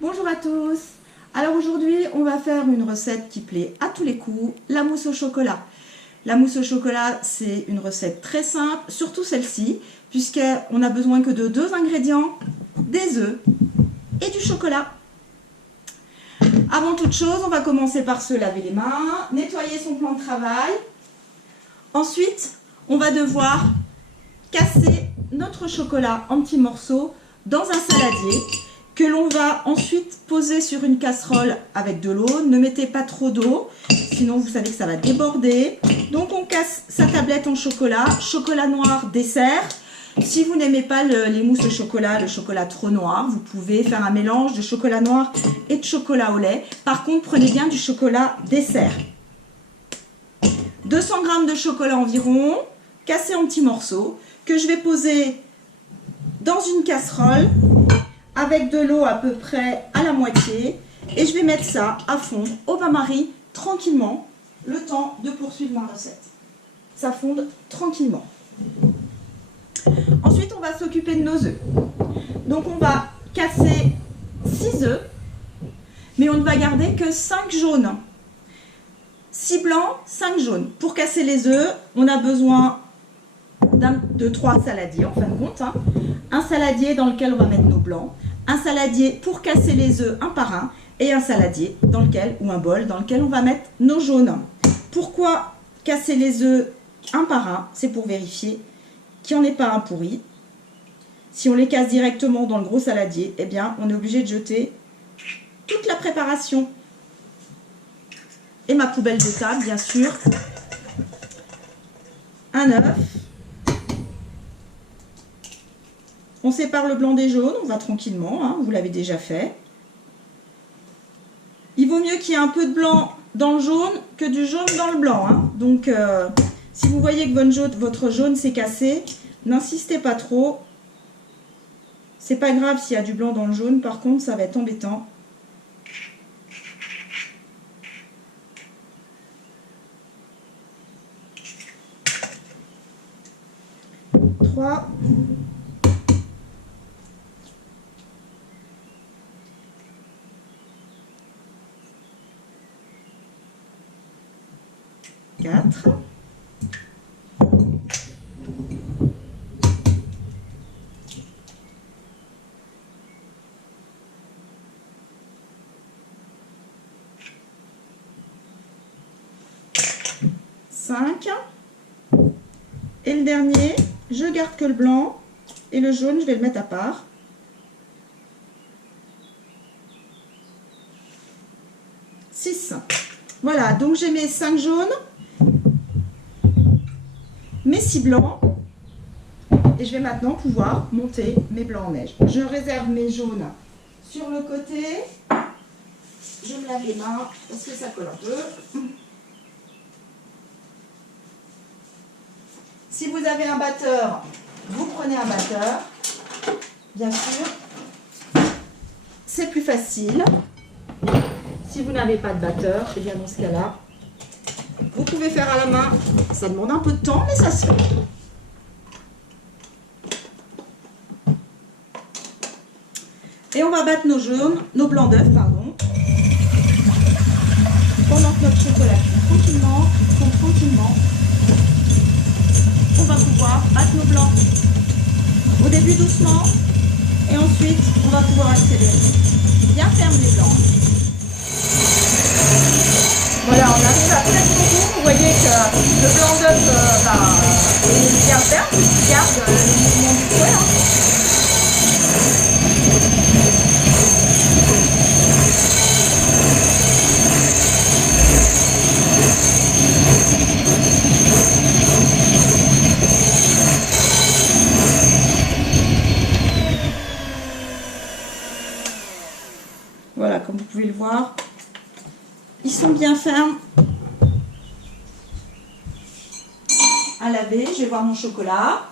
Bonjour à tous. Alors aujourd'hui, on va faire une recette qui plaît à tous les coups, la mousse au chocolat. La mousse au chocolat, c'est une recette très simple, surtout celle-ci, puisqu'on n'a besoin que de 2 ingrédients, des œufs et du chocolat. Avant toute chose, on va commencer par se laver les mains, nettoyer son plan de travail. Ensuite, on va devoir casser notre chocolat en petits morceaux dans un saladier que l'on va ensuite poser sur une casserole avec de l'eau. Ne mettez pas trop d'eau, sinon vous savez que ça va déborder. Donc on casse sa tablette en chocolat, chocolat noir dessert. Si vous n'aimez pas les mousses au chocolat, le chocolat trop noir, vous pouvez faire un mélange de chocolat noir et de chocolat au lait. Par contre, prenez bien du chocolat dessert. 200 g de chocolat environ, cassé en petits morceaux, que je vais poser dans une casserole avec de l'eau à peu près à la moitié, et je vais mettre ça à fond au bain-marie tranquillement, le temps de poursuivre ma recette. Ça fonde tranquillement. Ensuite, on va s'occuper de nos œufs. Donc on va casser 6 œufs, mais on ne va garder que 5 jaunes. 6 blancs, 5 jaunes. Pour casser les œufs, on a besoin de 3 saladiers en fin de compte. Un saladier dans lequel on va mettre nos blancs, un saladier pour casser les œufs un par un, et un saladier dans lequel, ou un bol dans lequel on va mettre nos jaunes. Pourquoi casser les œufs un par un? C'est pour vérifier qu'il n'y en ait pas un pourri. Si on les casse directement dans le gros saladier, eh bien on est obligé de jeter toute la préparation. Et ma poubelle de table, bien sûr. Un œuf. On sépare le blanc des jaunes, on va tranquillement, vous l'avez déjà fait. Il vaut mieux qu'il y ait un peu de blanc dans le jaune que du jaune dans le blanc. Donc, si vous voyez que votre jaune s'est cassé, n'insistez pas trop. C'est pas grave s'il y a du blanc dans le jaune, par contre, ça va être embêtant. Trois. 4. 5. Et le dernier, je garde que le blanc et le jaune, je vais le mettre à part. 6. Voilà, donc j'ai mes 5 jaunes, mes 6 blancs, et je vais maintenant pouvoir monter mes blancs en neige. Je réserve mes jaunes sur le côté. Je me lave les mains parce que ça colle un peu. Si vous avez un batteur, vous prenez un batteur, bien sûr. C'est plus facile. Si vous n'avez pas de batteur, et bien dans ce cas-là, vous pouvez faire à la main. Ça demande un peu de temps, mais ça se fait. Et on va battre nos jaunes, nos blancs d'œufs, pardon. Pendant que notre chocolat fond tranquillement, on va pouvoir battre nos blancs. Au début doucement, et ensuite on va pouvoir accélérer. Bien ferme les blancs. Voilà, on arrive à presque au bout. Vous voyez que le blanc d'œuf est bien ferme, il garde le mouvement du fouet. Voilà, comme vous pouvez le voir, ils sont bien fermes à laver. Je vais voir mon chocolat.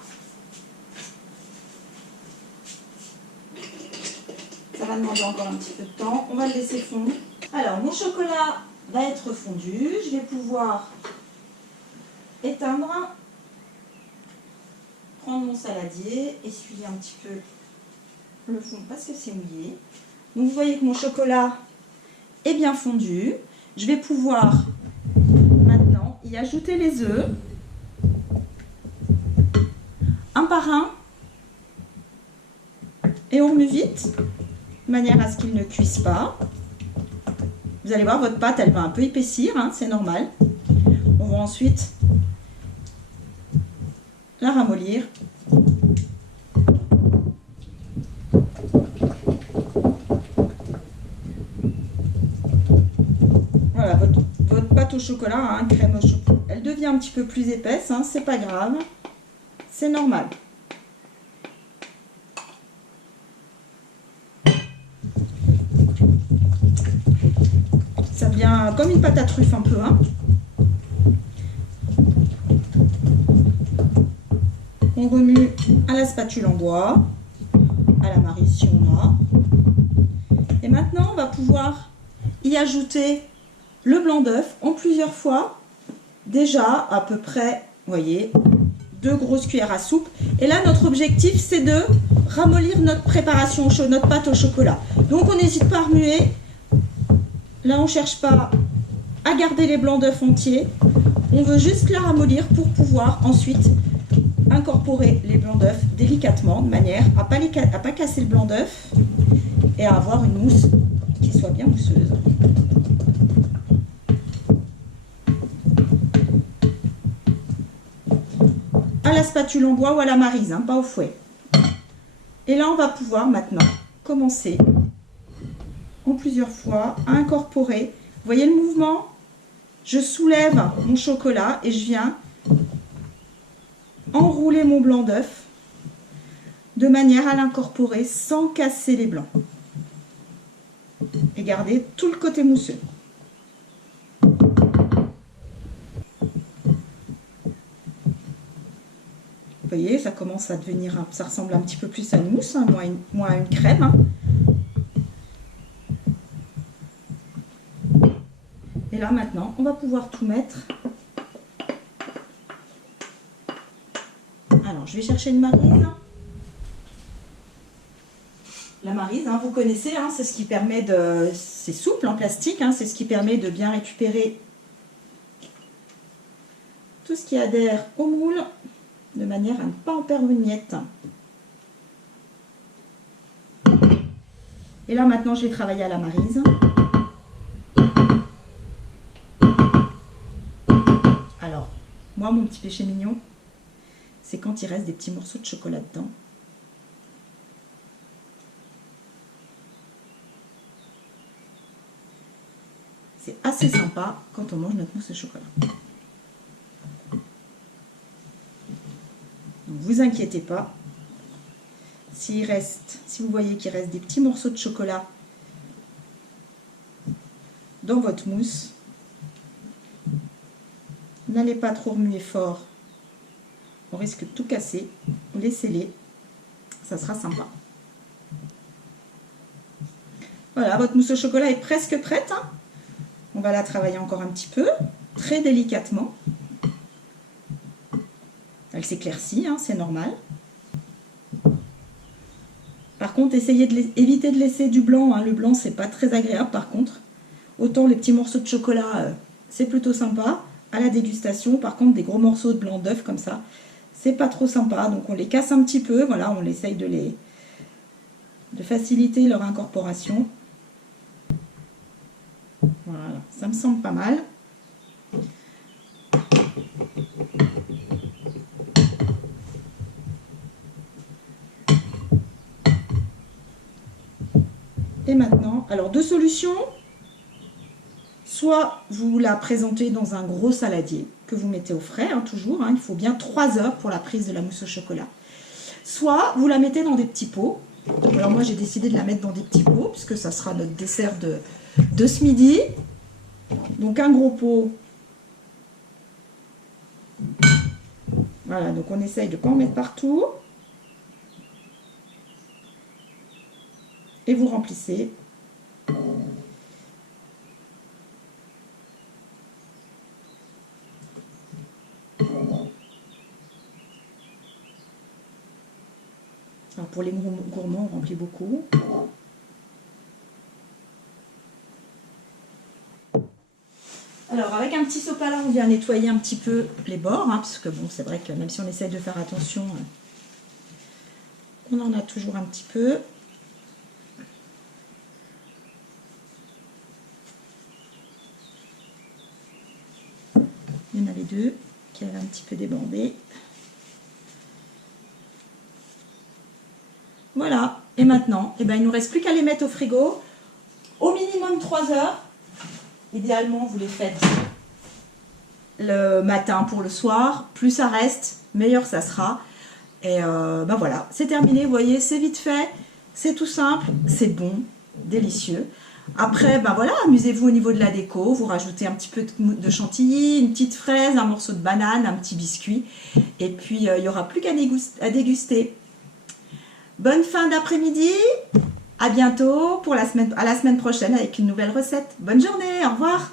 Ça va demander encore un petit peu de temps. On va le laisser fondre. Alors, mon chocolat va être fondu. Je vais pouvoir éteindre, prendre mon saladier, essuyer un petit peu le fond parce que c'est mouillé. Donc vous voyez que mon chocolat est bien fondu. Je vais pouvoir maintenant y ajouter les œufs, un par un, et on remue vite, de manière à ce qu'ils ne cuisent pas. Vous allez voir, votre pâte, elle va un peu épaissir, hein, c'est normal. On va ensuite la ramollir. Voilà, votre pâte au chocolat, hein, crème au chocolat, elle devient un petit peu plus épaisse, hein, c'est pas grave, c'est normal. Ça devient comme une pâte à truffe un peu, hein. On remue à la spatule en bois, à la maryse si on a. Et maintenant, on va pouvoir y ajouter le blanc d'œuf en plusieurs fois. Déjà, à peu près, vous voyez, 2 grosses cuillères à soupe. Et là, notre objectif, c'est de ramollir notre préparation, notre pâte au chocolat. Donc, on n'hésite pas à remuer. Là, on ne cherche pas à garder les blancs d'œufs entiers. On veut juste la ramollir pour pouvoir ensuite incorporer les blancs d'œufs délicatement, de manière à ne pas casser le blanc d'œuf et à avoir une mousse qui soit bien mousseuse. À la spatule en bois ou à la maryse, hein, pas au fouet. Et là, on va pouvoir maintenant commencer en plusieurs fois à incorporer. Vous voyez le mouvement? Je soulève mon chocolat et je viens enrouler mon blanc d'œuf de manière à l'incorporer sans casser les blancs et garder tout le côté mousseux. Vous voyez, ça commence à devenir, ça ressemble un petit peu plus à une mousse, hein, moins à une crème. Hein. Et là maintenant, on va pouvoir tout mettre. Alors, je vais chercher une maryse. La maryse, hein, vous connaissez, hein, c'est ce qui permet de... C'est souple en plastique, hein, c'est ce qui permet de bien récupérer tout ce qui adhère au moule, de manière à ne pas en perdre une miette. Et là, maintenant, je vais travailler à la maryse. Alors, moi, mon petit péché mignon, c'est quand il reste des petits morceaux de chocolat dedans. C'est assez sympa quand on mange notre mousse au chocolat. Donc, vous inquiétez pas. Si vous voyez qu'il reste des petits morceaux de chocolat dans votre mousse, n'allez pas trop remuer fort. On risque de tout casser. Laissez-les. Ça sera sympa. Voilà, votre mousse au chocolat est presque prête. Hein. On va la travailler encore un petit peu, très délicatement. Elle s'éclaircit, hein, c'est normal. Par contre, essayez d'éviter de laisser du blanc. Hein. Le blanc, c'est pas très agréable par contre. Autant les petits morceaux de chocolat, c'est plutôt sympa à la dégustation. Par contre, des gros morceaux de blanc d'œuf comme ça, c'est pas trop sympa. Donc on les casse un petit peu. Voilà, on essaye de faciliter leur incorporation. Voilà, ça me semble pas mal. Et maintenant, alors 2 solutions. Soit vous la présentez dans un gros saladier que vous mettez au frais, hein, toujours. Hein, il faut bien 3 heures pour la prise de la mousse au chocolat. Soit vous la mettez dans des petits pots. Alors moi j'ai décidé de la mettre dans des petits pots puisque ça sera notre dessert de ce midi. Donc un gros pot. Voilà, donc on essaye de ne pas en mettre partout. Et vous remplissez. Alors pour les gourmands, on remplit beaucoup. un petit sopalin, on vient nettoyer un petit peu les bords, hein, parce que bon, c'est vrai que même si on essaye de faire attention, on en a toujours un petit peu. Il y en avait deux qui avaient un petit peu débordé. Voilà, et maintenant, eh ben, il ne nous reste plus qu'à les mettre au frigo, au minimum 3 heures. Idéalement, vous les faites le matin pour le soir. Plus ça reste, meilleur ça sera. Et ben voilà, c'est terminé. Vous voyez, c'est vite fait, c'est tout simple, c'est bon, délicieux. Après, ben voilà, amusez-vous au niveau de la déco. Vous rajoutez un petit peu de chantilly, une petite fraise, un morceau de banane, un petit biscuit. Et puis, il n'y aura plus qu'à déguster. Bonne fin d'après-midi. À bientôt pour à la semaine prochaine avec une nouvelle recette. Bonne journée, au revoir.